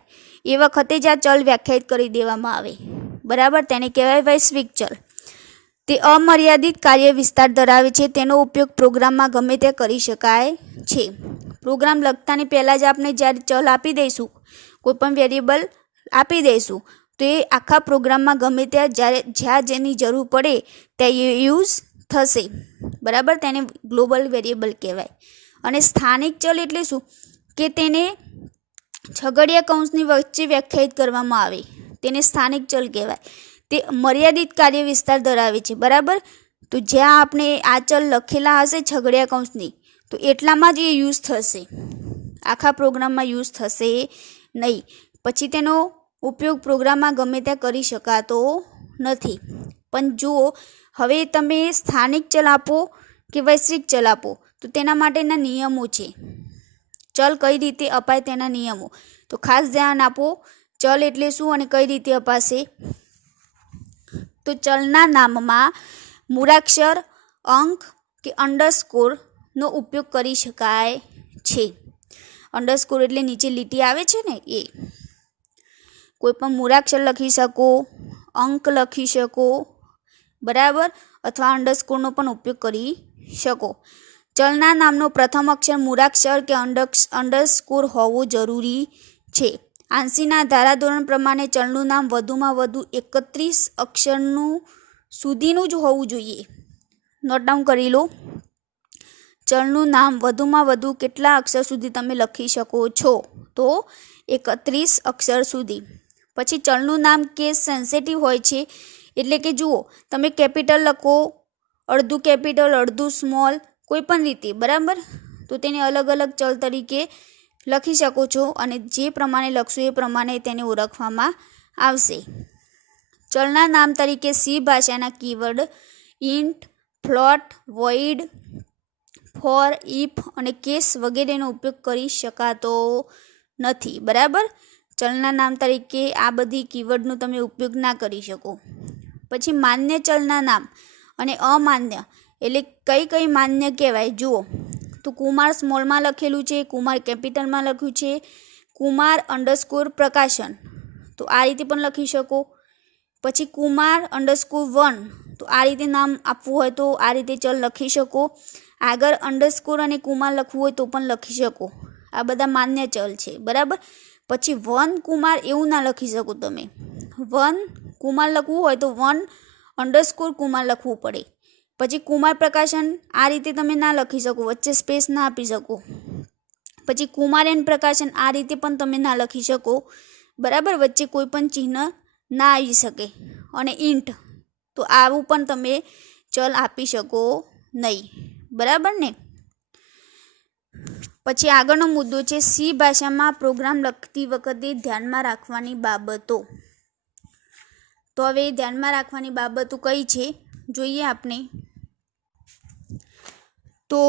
એ વખતે જ આ ચલ વ્યાખ્યાયિત કરી દેવામાં આવે, બરાબર, તેને કહેવાય વૈશ્વિક ચલ. તે અમર્યાદિત કાર્ય વિસ્તાર ધરાવે છે. તેનો ઉપયોગ પ્રોગ્રામમાં ગમે તે કરી શકાય છે. પ્રોગ્રામ લખતાની પહેલાં જ આપણે જ્યારે ચલ આપી દઈશું, કોઈ પણ વેરિયેબલ આપી દઈશું, તો એ આખા પ્રોગ્રામમાં ગમે ત્યાં જ્યાં જેની જરૂર પડે ત્યાં યુઝ થશે, બરાબર, તેને ગ્લોબલ વેરિયેબલ કહેવાય. અને સ્થાનિક ચલ એટલે શું? કે તેને છગડીયા કૌંસની વચ્ચે વ્યાખ્યાયિત કરવામાં આવે, તેને સ્થાનિક ચલ કહેવાય. તે મર્યાદિત કાર્ય વિસ્તાર ધરાવે છે, બરાબર. તો જ્યાં આપણે આ ચલ લખેલા હશે છગડીયા કૌંસની, તો એટલામાં જ એ યુઝ થશે, આખા પ્રોગ્રામમાં યુઝ થશે નહીં. પછી તેનો ઉપયોગ પ્રોગ્રામમાં ગમે ત્યાં કરી શકાતો નથી. પણ જુઓ, હવે તમે સ્થાનિક ચલ આપો કે વૈશ્વિક ચલ આપો તો તેના માટેના નિયમો છે. ચલ કઈ રીતે અપાય તેના નિયમો, તો ખાસ ધ્યાન આપો. ચલ એટલે શું અને કઈ રીતે અપાશે? તો ચલના નામમાં મૂળાક્ષર, અંક કે અંડરસ્કોરનો ઉપયોગ કરી શકાય છે. અંડરસ્કોર એટલે નીચે લીટી આવે છે ને, એ. કોઈ પણ મૂળાક્ષર લખી શકો, અંક લખી શકો, બરાબર, અથવા અંડરસ્કોરનો પણ ઉપયોગ કરી શકો. ચલના નામનો પ્રથમ અક્ષર મૂળાક્ષર કે અંડરસ્કોર હોવો જરૂરી છે. 80ના ધારાધોરણ પ્રમાણે ચલનું નામ વધુમાં વધુ 31 અક્ષરનું સુધીનું જ હોવું જોઈએ. નોટ ડાઉન કરી લો. ચલનું નામ વધુમાં વધુ કેટલા અક્ષર સુધી તમે લખી શકો છો? તો 31 અક્ષર સુધી. પછી ચલનું નામ કેસ સેન્સિટિવ હોય છે, એટલે કે જુઓ, તમે કેપિટલ લખો, અડધું કેપિટલ અડધું સ્મોલ, કોઈ પણ રીતે, બરાબર, તો તેને અલગ અલગ ચલ તરીકે લખી શકો છો અને જે પ્રમાણે લખશો એ પ્રમાણે તેને ઓળખવામાં આવશે. ચલના નામ તરીકે સી ભાષાના keyword int, float, void, for, if અને કેસ વગેરેનો ઉપયોગ કરી શકાતો નથી, બરાબર. ચલના નામ તરીકે આ બધી કીવર્ડનો તમે ઉપયોગ ના કરી શકો. પછી માન્ય ચલના નામ અને અમાન્ય એટલે કઈ કઈ માન્ય કહેવાય જુઓ. તો કુમાર સ્મોલમાં લખેલું છે, કુમાર કેપિટલમાં લખ્યું છે, કુમાર અંડરસ્કોર પ્રકાશન, તો આ રીતે પણ લખી શકો. પછી કુમાર અંડરસ્કોર 1, તો આ રીતે નામ આપવું હોય તો આ રીતે ચલ લખી શકો. આગળ અંડરસ્કોર અને કુમાર લખવું હોય તો પણ લખી શકો. આ બધા માન્ય ચલ છે, બરાબર. પછી 1 કુમાર એવું ના લખી શકો તમે. 1 કુમાર લખવું હોય તો 1 અંડરસ્કોર કુમાર લખવું પડે. પછી કુમાર પ્રકાશન આ રીતે તમે ના લખી શકો, વચ્ચે સ્પેસ ના આપી શકો. પછી કુમાર એન પ્રકાશન આ રીતે પણ તમે ના લખી શકો, બરાબર, વચ્ચે કોઈ પણ ચિહ્ન ના આવી શકે. અને ઇન્ટ, તો આવું પણ તમે ચલ આપી શકો નહીં, બરાબર ને. પછી આગળનો મુદ્દો છે સી ભાષામાં પ્રોગ્રામ લખતી વખતે ધ્યાનમાં રાખવાની બાબતો. તો તો હવે ધ્યાનમાં રાખવાની બાબતો કઈ છે જોઈએ આપણે. તો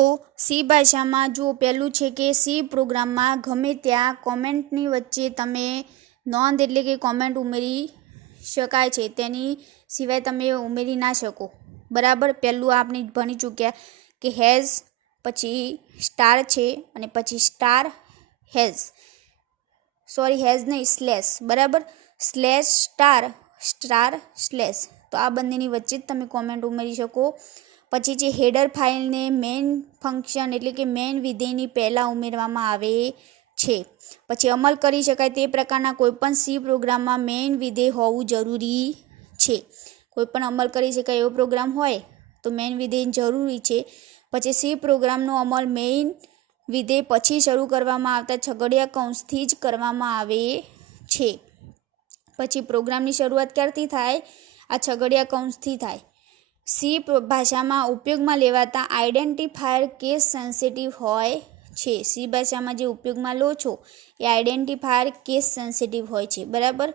સી ભાષામાં જો પહેલું છે કે સી પ્રોગ્રામમાં ગમે ત્યાં કોમેન્ટની વચ્ચે તમે નોંધ એટલે કે કોમેન્ટ ઉમેરી શકાય છે, તેની સિવાય તમે ઉમેરી ના શકો. બરાબર, પહેલું આપણે ભણી ચૂક્યા કે હેઝ, પછી સ્ટાર છે અને પછી સ્ટાર હેઝ, સોરી હેઝ નહીં સ્લેશ, બરાબર, સ્લેશ સ્ટાર સ્ટાર સ્લેશ. તો આ બંનેની વચ્ચે જ તમે કોમેન્ટ ઉમેરી શકો. પછી જે હેડર ફાઇલને મેઇન ફંક્શન એટલે કે મેઇન વિધેયની પહેલાં ઉમેરવામાં આવે છે. પછી અમલ કરી શકાય તે પ્રકારના કોઈપણ સી પ્રોગ્રામમાં મેઇન વિધેય હોવું જરૂરી છે. કોઈપણ અમલ કરી શકાય એવો પ્રોગ્રામ હોય તો મેઇન વિધેય જરૂરી છે. પછી સી પ્રોગ્રામનો અમલ મેઇન વિધેય પછી શરૂ કરવામાં આવતા છગડીયા કૌંસથી જ કરવામાં આવે છે. પછી પ્રોગ્રામની શરૂઆત ક્યારથી થાય? આ છગડીયા કૌંસથી થાય. સી ભાષામાં ઉપયોગમાં લેવાતા આઇડેન્ટિફાયર કેસ સેન્સિટિવ હોય છે. સી ભાષામાં જે ઉપયોગમાં લો છો એ આઇડેન્ટિફાયર કેસ સેન્સિટિવ હોય છે. બરાબર,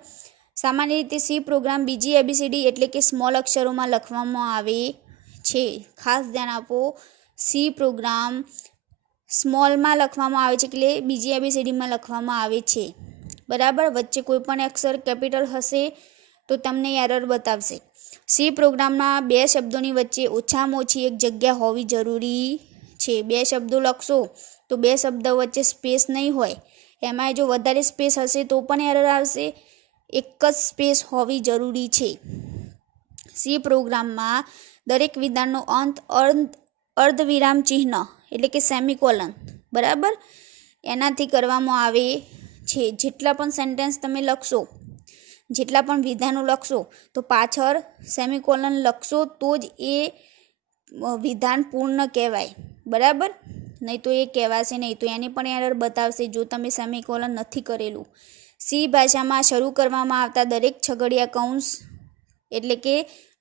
સામાન્ય રીતે સી પ્રોગ્રામ બીજી એબીસીડી એટલે કે સ્મોલ અક્ષરોમાં લખવામાં આવે છે. ખાસ ધ્યાન આપો, સી પ્રોગ્રામ સ્મોલમાં લખવામાં આવે છે એટલે બીજી એબીસીડીમાં લખવામાં આવે છે. બરાબર, વચ્ચે કોઈ પણ અક્ષર કેપિટલ હશે તો તમને એરર બતાવશે. સી પ્રોગ્રામના બે શબ્દોની વચ્ચે ઓછામાં ઓછી એક જગ્યા હોવી જરૂરી છે. બે શબ્દો લખશો તો બે શબ્દો વચ્ચે સ્પેસ નહીં હોય. એમાં જો વધારે સ્પેસ હશે તો પણ એરર આવશે. એક જ સ્પેસ હોવી જરૂરી છે. સી પ્રોગ્રામમાં દરેક વિધાનનો અંત અર્ધવિરામ ચિહ્ન એટલે કે સેમિકોલન, બરાબર, એનાથી કરવામાં આવે છે. જેટલા પણ સેન્ટેન્સ તમે લખશો, જેટલા પણ વિધાનો લખશો તો પાછળ સેમિકોલન લખશો તો જ એ વિધાન પૂર્ણ કહેવાય. બરાબર, નહીં તો એ કહેવાશે નહીં, તો એની પણ એરર બતાવશે જો તમે સેમિકોલન નથી કરેલું. સી ભાષામાં શરૂ કરવામાં આવતા દરેક છગડીયા કૌંસ એટલે કે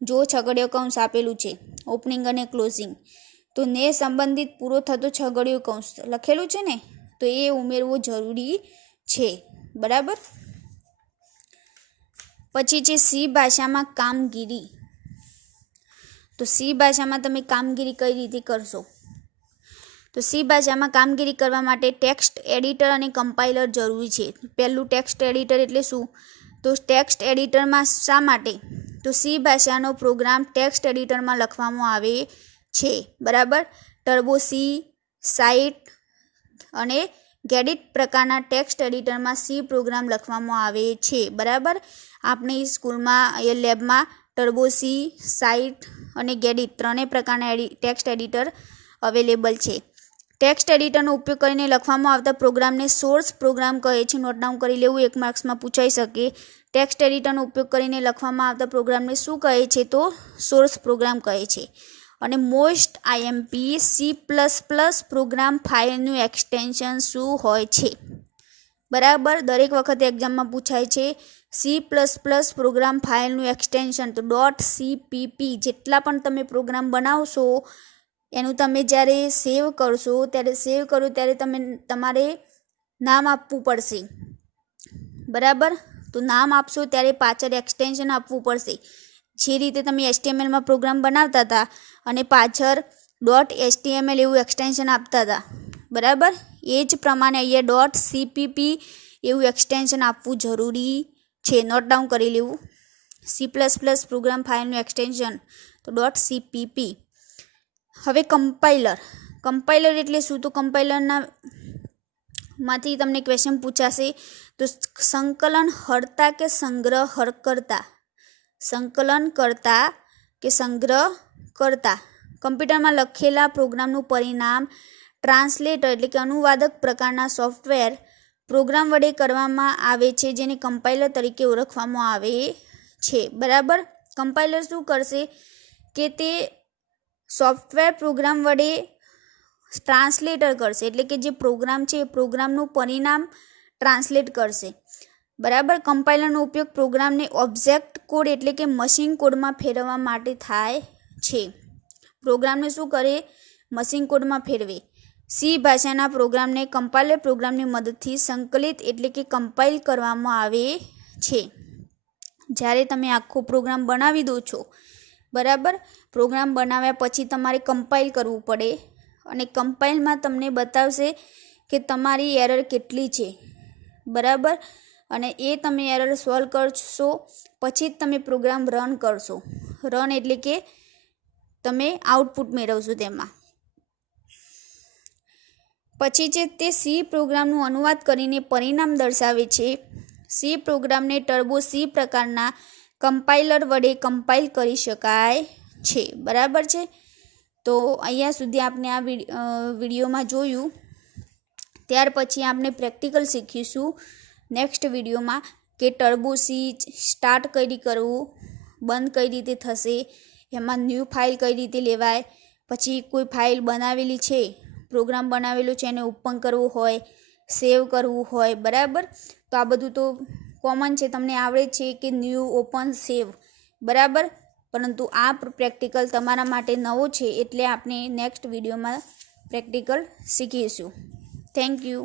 જો છગડીયો કૌંસ આપેલું છે ઓપનિંગ અને ક્લોઝિંગ, તો ને સંબંધિત પૂરો થતો છગડીયો કૌંસ લખેલું છે ને, તો એ ઉમેરવો જરૂરી છે. બરાબર, પછી છે સી ભાષામાં કામગીરી. તો સી ભાષામાં તમે કામગીરી કઈ રીતે કરશો? તો સી ભાષામાં કામગીરી કરવા માટે ટેક્સ્ટ એડિટર અને કમ્પાઇલર જરૂરી છે. પહેલું ટેક્સ્ટ એડિટર એટલે શું? તો ટેક્સ્ટ એડિટરમાં શા માટે? તો સી ભાષાનો પ્રોગ્રામ ટેક્સ્ટ એડિટરમાં લખવામાં આવે છે. બરાબર, ટર્બો સી, સાઇટ અને ગેડિટ પ્રકારના ટેક્સ્ટ એડિટરમાં સી પ્રોગ્રામ લખવામાં આવે છે. બરાબર, આપણી સ્કૂલમાં એ લેબમાં ટર્બો સી, સાઇટ અને ગેડિટ ત્રણેય પ્રકારના ટેક્સ્ટ એડિટર અવેલેબલ છે. ટેક્સ્ટ એડિટરનો ઉપયોગ કરીને લખવામાં આવતા પ્રોગ્રામને સોર્સ પ્રોગ્રામ કહે છે. નોટ ડાઉન કરી લેવું, એક માર્ક્સમાં પૂછાઈ શકે. ટેક્સ્ટ એડિટરનો ઉપયોગ કરીને લખવામાં આવતા પ્રોગ્રામને શું કહે છે? તો સોર્સ પ્રોગ્રામ કહે છે. અને મોસ્ટ આઈએમપી C++ પ્રોગ્રામ ફાઇલનું એક્સટેન્શન શું હોય છે? બરાબર, દરેક વખતે એક્ઝામમાં પૂછાય છે. C++ પ્રોગ્રામ ફાઇલનું એક્સટેન્શન તો .cpp. જેટલા પણ તમે પ્રોગ્રામ બનાવશો એનું તમે જ્યારે સેવ કરશો ત્યારે તમારે નામ આપવું પડશે. બરાબર, તો નામ આપશો ત્યારે પાછળ એક્સટેન્શન આપવું પડશે. જે રીતે તમે HTMLમાં પ્રોગ્રામ બનાવતા હતા અને પાછળ .html એવું એક્સટેન્શન આપતા હતા, બરાબર, એ જ પ્રમાણે અહીંયા .cpp એવું એક્સટેન્શન આપવું જરૂરી છે. નોટ ડાઉન કરી લેવું. C++ પ્રોગ્રામ ફાઇલનું એક્સટેન્શન તો .cpp. હવે કમ્પાઇલર એટલે શું? તો કમ્પાઇલરમાંથી તમને ક્વેશ્ચન પૂછાશે. તો સંકલન હર્તા કે સંગ્રહ કરતા? સંકલન કરતા કે સંગ્રહ કરતા? કમ્પ્યુટરમાં લખેલા પ્રોગ્રામનું પરિણામ ટ્રાન્સલેટર એટલે કે અનુવાદક પ્રકારના સોફ્ટવેર પ્રોગ્રામ વડે કરવામાં આવે છે, જેને કમ્પાઇલર તરીકે ઓળખવામાં આવે છે. બરાબર, કમ્પાઇલર શું કરશે કે તે સોફ્ટવેર પ્રોગ્રામ વડે ટ્રાન્સલેટર કરશે, એટલે કે જે પ્રોગ્રામ છે એ પ્રોગ્રામનું પરિણામ ટ્રાન્સલેટ કરશે. બરાબર, કમ્પાઇલરનો ઉપયોગ પ્રોગ્રામને ઓબ્જેક્ટ કોડ એટલે કે મશીન કોડમાં ફેરવવા માટે થાય છે. પ્રોગ્રામને શું કરે? મશીન કોડમાં ફેરવે. સી ભાષાના પ્રોગ્રામને કમ્પાઇલર પ્રોગ્રામની મદદથી સંકલિત એટલે કે કમ્પાઇલ કરવામાં આવે છે. જ્યારે તમે આખો પ્રોગ્રામ બનાવી દો છો, બરાબર, પ્રોગ્રામ બનાવ્યા પછી તમારે કમ્પાઇલ કરવું પડે અને કમ્પાઇલમાં તમને બતાવશે કે તમારી એરર કેટલી છે, બરાબર, અને એ તમે એરર સોલ્વ કરશો પછી જ તમે પ્રોગ્રામ રન કરશો. રન એટલે કે તમે આઉટપુટ મેળવશો તેમાં. પછી છે તે સી પ્રોગ્રામનું અનુવાદ કરીને પરિણામ દર્શાવે છે. સી પ્રોગ્રામને ટર્બો સી પ્રકારના કમ્પાઇલર વડે કમ્પાઇલ કરી શકાય છે, બરાબર છે. તો અહીંયા સુધી આપણે આ વિડીયોમાં જોયું. ત્યાર પછી આપણે પ્રેક્ટિકલ શીખીશું નેક્સ્ટ વિડીયોમાં કે ટર્બો સી સ્ટાર્ટ કઈ રીતે કરવું, બંધ કઈ રીતે થશે, એમાં ન્યૂ ફાઇલ કઈ રીતે લેવાય, પછી કોઈ ફાઇલ બનાવેલી છે, પ્રોગ્રામ બનાવેલો છે એને ઓપન કરવું હોય, સેવ કરવું હોય, બરાબર. તો આ બધું તો કોમન છે, તમને આવડે છે કે ન્યૂ, ઓપન, સેવ, બરાબર. પરંતુ આ પ્રેક્ટિકલ તમારા માટે નવો છે એટલે આપણે નેક્સ્ટ વિડીયોમાં પ્રેક્ટિકલ શીખીશું. Thank you.